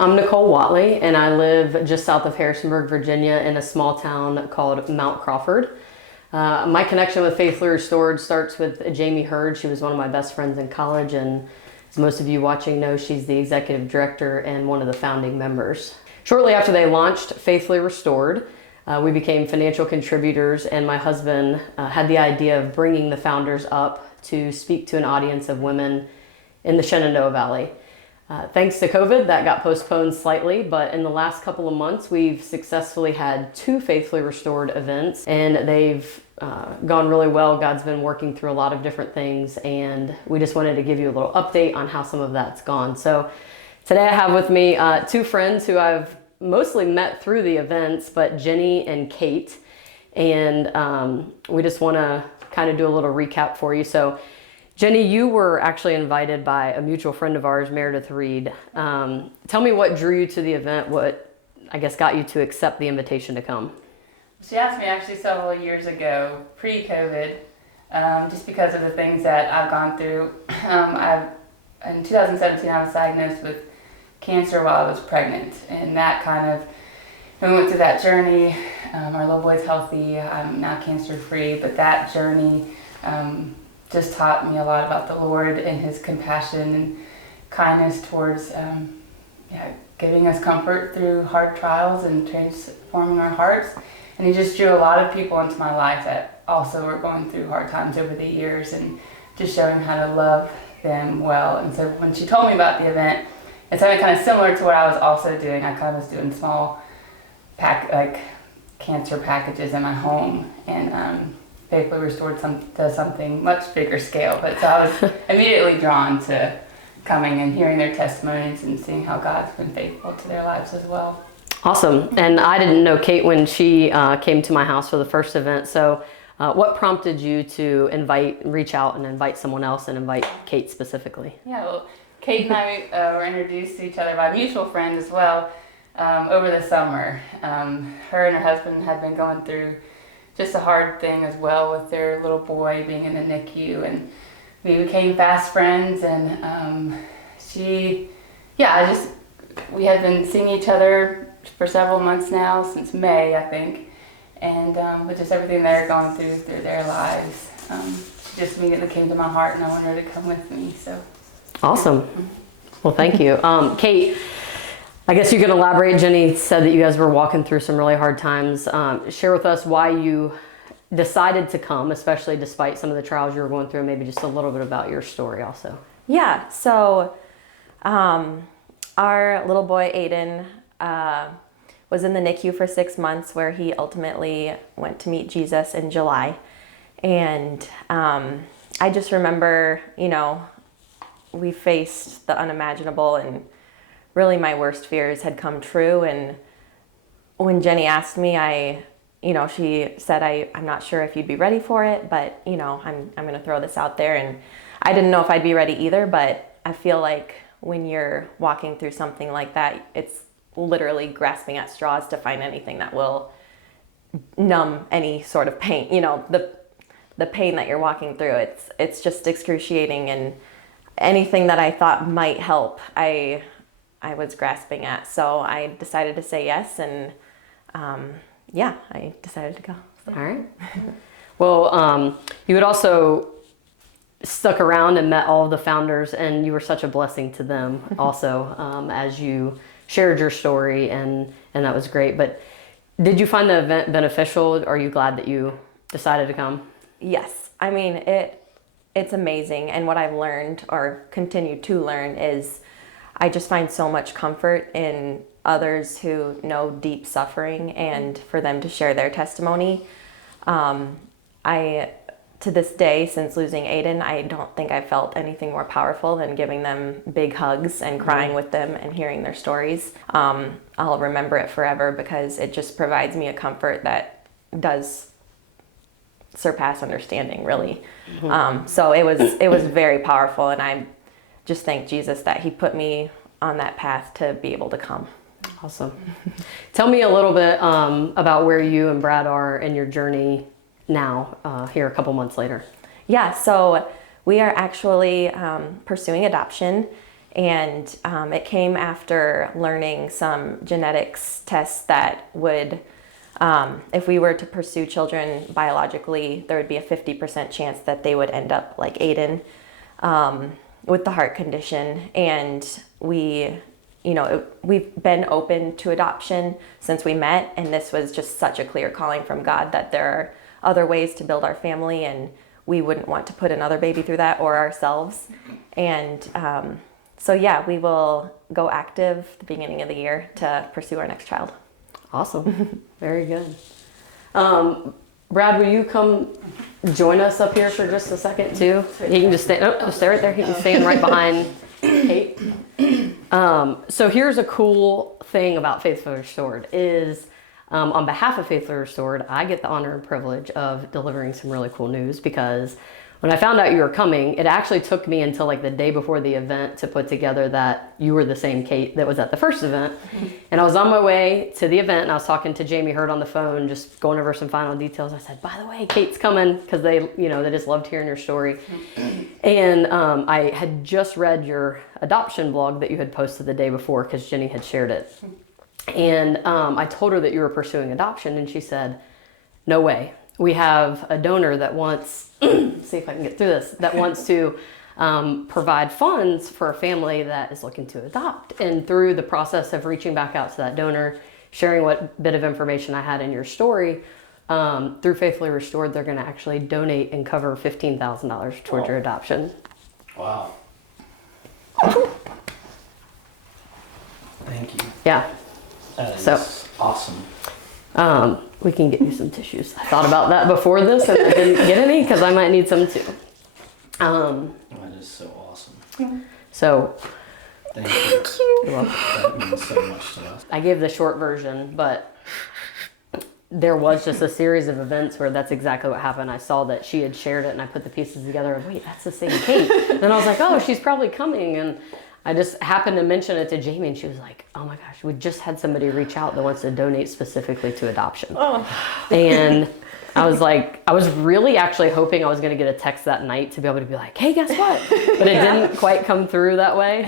I'm Nicole Watley, and I live just south of Harrisonburg, Virginia, in a small town called Mount Crawford. My connection with Faithfully Restored starts with Jamie Hurd. She was one of my best friends in college, and as most of you watching know, she's the executive director and one of the founding members. Shortly after they launched Faithfully Restored, we became financial contributors, and my husband had the idea of bringing the founders up to speak to an audience of women in the Shenandoah Valley. Thanks to COVID, that got postponed slightly, but in the last couple of months, we've successfully had 2 Faithfully Restored events, and they've gone really well. God's been working through a lot of different things, and we just wanted to give you a little update on how some of that's gone. So today I have with me 2 friends who I've mostly met through the events, but Jenny and Cait, and we just want to kind of do a little recap for you. So Jenny, you were actually invited by a mutual friend of ours, Meredith Reed. Tell me what drew you to the event, what I guess got you to accept the invitation to come. She asked me actually several years ago, pre-COVID, just because of the things that I've gone through. In 2017, I was diagnosed with cancer while I was pregnant, and that kind of, when we went through that journey, our little boy's healthy, I'm now cancer-free, but that journey just taught me a lot about the Lord and His compassion and kindness towards giving us comfort through hard trials and transforming our hearts. And He just drew a lot of people into my life that also were going through hard times over the years, and just showing how to love them well. And so when she told me about the event, it's something kind of similar to what I was also doing. I kind of was doing small cancer packages in my home, and Faithfully Restored to something much bigger scale. But so I was immediately drawn to coming and hearing their testimonies and seeing how God's been faithful to their lives as well. Awesome. And I didn't know Cait when she came to my house for the first event. So what prompted you to reach out and invite someone else and invite Cait specifically? Yeah, well, Cait and I were introduced to each other by a mutual friend as well over the summer. Her and her husband had been going through just a hard thing as well with their little boy being in the NICU, and we became fast friends. And we had been seeing each other for several months now, since May, I think, and with just everything they're going through their lives, she just immediately came to my heart, and I wanted her to come with me. So awesome. Well, thank you. Cait, I guess you can elaborate. Jenny said that you guys were walking through some really hard times. Share with us why you decided to come, especially despite some of the trials you were going through, and maybe just a little bit about your story also. Yeah, so our little boy Aiden was in the NICU for 6 months, where he ultimately went to meet Jesus in July. And I just remember, we faced the unimaginable, and really my worst fears had come true. And when Jenny asked me, she said, I'm not sure if you'd be ready for it, but I'm going to throw this out there. And I didn't know if I'd be ready either, but I feel like when you're walking through something like that, it's literally grasping at straws to find anything that will numb any sort of pain, the pain that you're walking through. It's just excruciating, and anything that I thought might help, I was grasping at. So I decided to say yes, and I decided to go. So. All right. Well, you had also stuck around and met all of the founders, and you were such a blessing to them also as you shared your story, and that was great. But did you find the event beneficial? Are you glad that you decided to come? Yes. I mean, it's amazing. And what I've learned, or continue to learn, is I just find so much comfort in others who know deep suffering, and for them to share their testimony. To this day, since losing Aiden, I don't think I've felt anything more powerful than giving them big hugs and crying with them and hearing their stories. I'll remember it forever, because it just provides me a comfort that does surpass understanding, really. So it was very powerful, and I just thank Jesus that He put me on that path to be able to come. Awesome. Tell me a little bit about where you and Brad are in your journey now, here a couple months later. Yeah, so we are actually pursuing adoption, And it came after learning some genetics tests that would, if we were to pursue children biologically, there would be a 50% chance that they would end up like Aiden, with the heart condition. And we've been open to adoption since we met. And this was just such a clear calling from God that there are other ways to build our family, and we wouldn't want to put another baby through that or ourselves. And so yeah, we will go active at the beginning of the year to pursue our next child. Awesome. Very good. Brad, will you come join us up here for just a second too? He can just stay, just stay right there. He can stand right behind Cait. So here's a cool thing about Faithfully Restored is, on behalf of Faithfully Restored, I get the honor and privilege of delivering some really cool news, because when I found out you were coming, it actually took me until like the day before the event to put together that you were the same Cait that was at the first event. And I was on my way to the event and I was talking to Jamie Hurd on the phone, just going over some final details. I said, by the way, Cait's coming, because they just loved hearing your story. And I had just read your adoption blog that you had posted the day before, because Jenny had shared it. And I told her that you were pursuing adoption, and she said, no way. We have a donor that wants, see if I can get through this, that wants to provide funds for a family that is looking to adopt. And through the process of reaching back out to that donor, sharing what bit of information I had in your story, through Faithfully Restored, they're going to actually donate and cover $15,000 towards your adoption. Wow. Thank you. Yeah. That is So awesome. We can get you some tissues. I thought about that before this and I didn't get any, because I might need some too. That is so awesome. So Thank you. you're welcome. That means so much to us. I gave the short version, but there was just a series of events where that's exactly what happened. I saw that she had shared it and I put the pieces together of, wait, that's the same Cait. Then I was like, oh, she's probably coming. And I just happened to mention it to Jamie and she was like, oh my gosh, we just had somebody reach out that wants to donate specifically to adoption. Oh. And I was like, I was really actually hoping I was going to get a text that night to be able to be like, hey, guess what? But it didn't quite come through that way,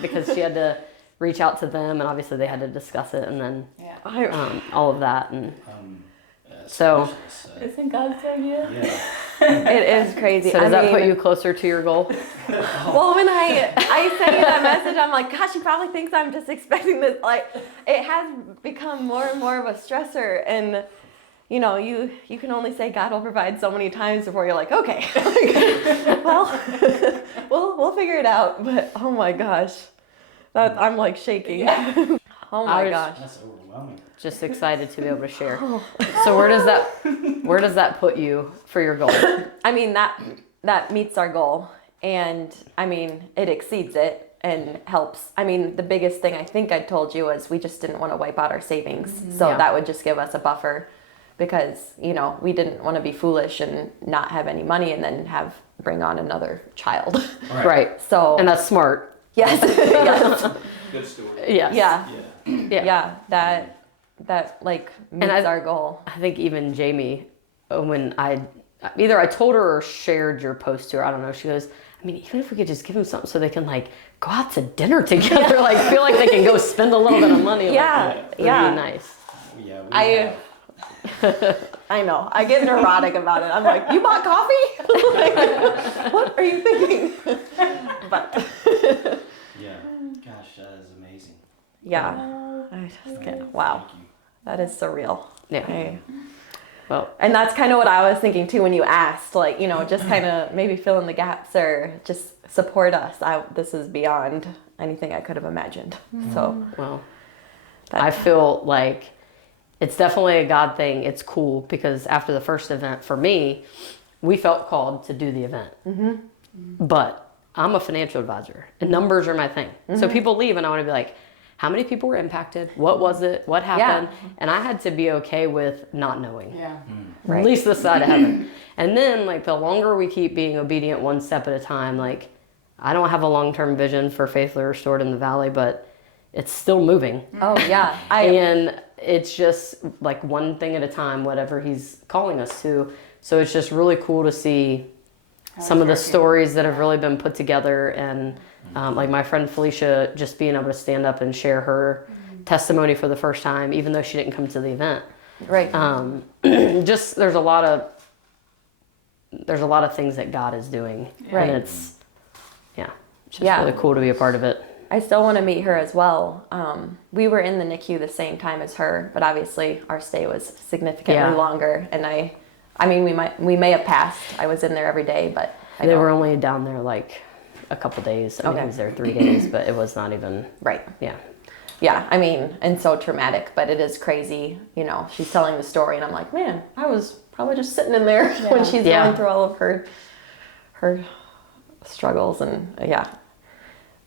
because she had to reach out to them and obviously they had to discuss it and then all of that. And so Isn't God so good? Yeah. It is crazy. so does that put you closer to your goal? Well, when I sent you that message, I'm like, gosh, she probably thinks I'm just expecting this. Like, it has become more and more of a stressor, and you can only say God will provide so many times before you're like, okay, well, we'll figure it out. But oh my gosh, I'm like shaking. Oh my gosh, That's overwhelming. Just excited to be able to share. So where does that put you for your goal? I mean that meets our goal, and I mean it exceeds it and helps. I mean the biggest thing I think I told you was we just didn't want to wipe out our savings, so that would just give us a buffer, because we didn't want to be foolish and not have any money and then bring on another child. Right. So And that's smart. yes, yes, Good story. Yes. yeah. That like meets our goal. I think even Jamie, when either I told her or shared your post to her, I don't know, she goes, I mean, even if we could just give them something so they can like go out to dinner together, like feel like they can go spend a little bit of money. Would be nice. Yeah. I know. I get neurotic about it. I'm like, you bought coffee? Like, what are you thinking? But Yeah. Gosh, that is amazing. yeah, I just can't. Wow, Thank you. that is surreal. Yeah. Well, And that's kind of what I was thinking too when you asked, like, just kind of maybe fill in the gaps or just support us. This is beyond anything I could have imagined. So, well, I feel like it's definitely a God thing. It's cool because after the first event for me, we felt called to do the event. But I'm a financial advisor and numbers are my thing. So people leave and I want to be like, how many people were impacted? What was it? What happened? And I had to be okay with not knowing. Yeah. Right. At least this side of heaven. And then like the longer we keep being obedient one step at a time, like I don't have a long-term vision for Faithfully Restored in the Valley, but it's still moving. oh yeah, And it's just like one thing at a time, whatever he's calling us to. So it's just really cool to see some of the stories that have really been put together, and like my friend Felicia, just being able to stand up and share her testimony for the first time, even though she didn't come to the event. Right. Just there's a lot of things that God is doing, Right. and it's just really cool to be a part of it. I still want to meet her as well. We were in the NICU the same time as her, but obviously our stay was significantly longer. And I mean, we may have passed. I was in there every day, but They were only down there like a couple days. I mean, I was there 3 days, but it was not even right. Yeah. Yeah, I mean, and so traumatic, but it is crazy. You know, she's telling the story, and I'm like, man, I was probably just sitting in there when she's going through all of her struggles, and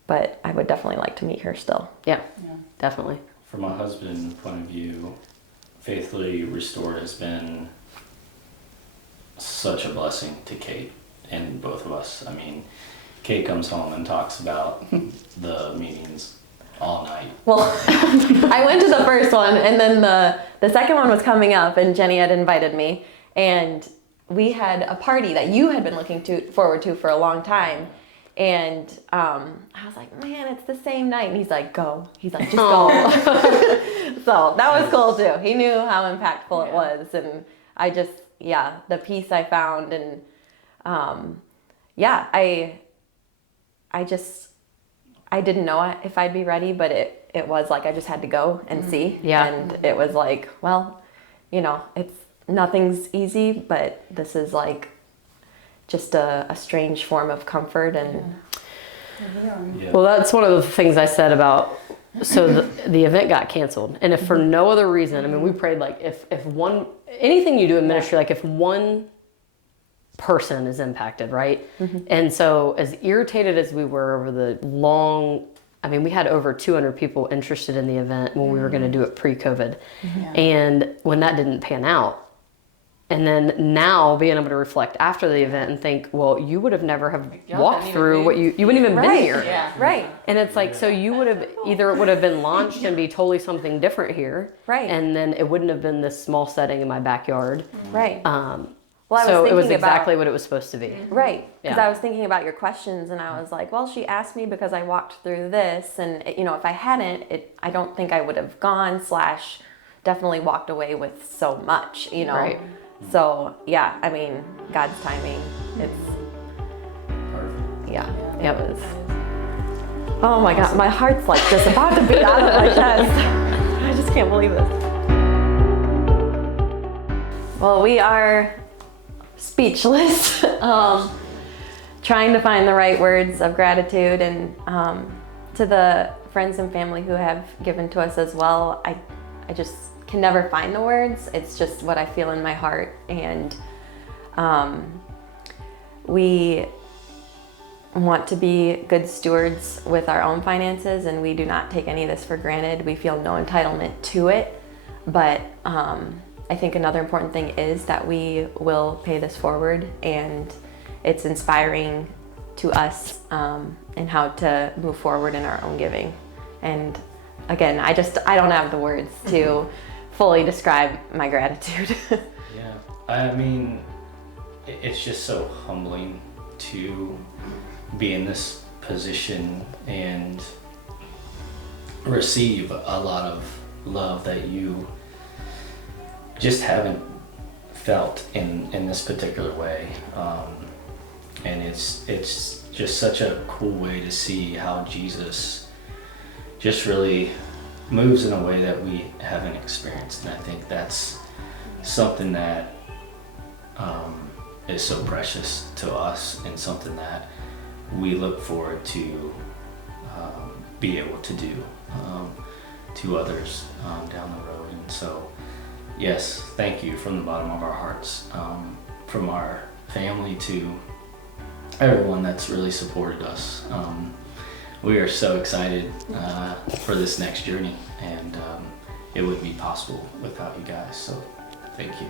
But I would definitely like to meet her still. Yeah, definitely. From a husband point of view, Faithfully Restored has been such a blessing to Cait and both of us. I mean, Cait comes home and talks about the meetings all night. Well, I went to the first one, and then the second one was coming up, and Jenny had invited me, and we had a party that you had been looking forward to for a long time. And I was like, man, it's the same night. And he's like, go. He's like, just go. So that was cool too. He knew how impactful it was. And I just, the peace I found. And I didn't know if I'd be ready, but it was like I just had to go and see. Yeah. And it was like, well, you know, nothing's easy, but this is like just a strange form of comfort. And Well, that's one of the things I said about, so the event got canceled, and if for no other reason, I mean, we prayed like if anything you do in ministry, like if one person is impacted, right? And so as irritated as we were over the we had over 200 people interested in the event when we were going to do it pre-COVID. And when that didn't pan out, and then now being able to reflect after the event and think, well, you would have never have walked through what you wouldn't even been here. Yeah. right. And it's like, so you would have, either it would have been launched and be totally something different here. Right. And then it wouldn't have been this small setting in my backyard. Right. Well, so it was exactly what it was supposed to be. Right. Because Yeah. I was thinking about your questions, and I was like, well, she asked me because I walked through this, and if I hadn't, I don't think I would have gone / definitely walked away with so much, Right. So I mean, God's timing, it's, Perfect. it was, oh my God, my heart's like just about to beat out of my chest. I just can't believe this. Well, we are speechless, trying to find the right words of gratitude, and to the friends and family who have given to us as well. I just can never find the words. It's just what I feel in my heart, and we want to be good stewards with our own finances, and we do not take any of this for granted. We feel no entitlement to it, but I think another important thing is that we will pay this forward, and it's inspiring to us in how to move forward in our own giving. And again, I don't have the words to fully describe my gratitude. Yeah, I mean, it's just so humbling to be in this position and receive a lot of love that you just haven't felt in this particular way. And it's just such a cool way to see how Jesus just really moves in a way that we haven't experienced. And I think that's something that is so precious to us, and something that we look forward to be able to do to others down the road. And so, yes, thank you from the bottom of our hearts, from our family to everyone that's really supported us. We are so excited for this next journey, and it wouldn't be possible without you guys, so thank you.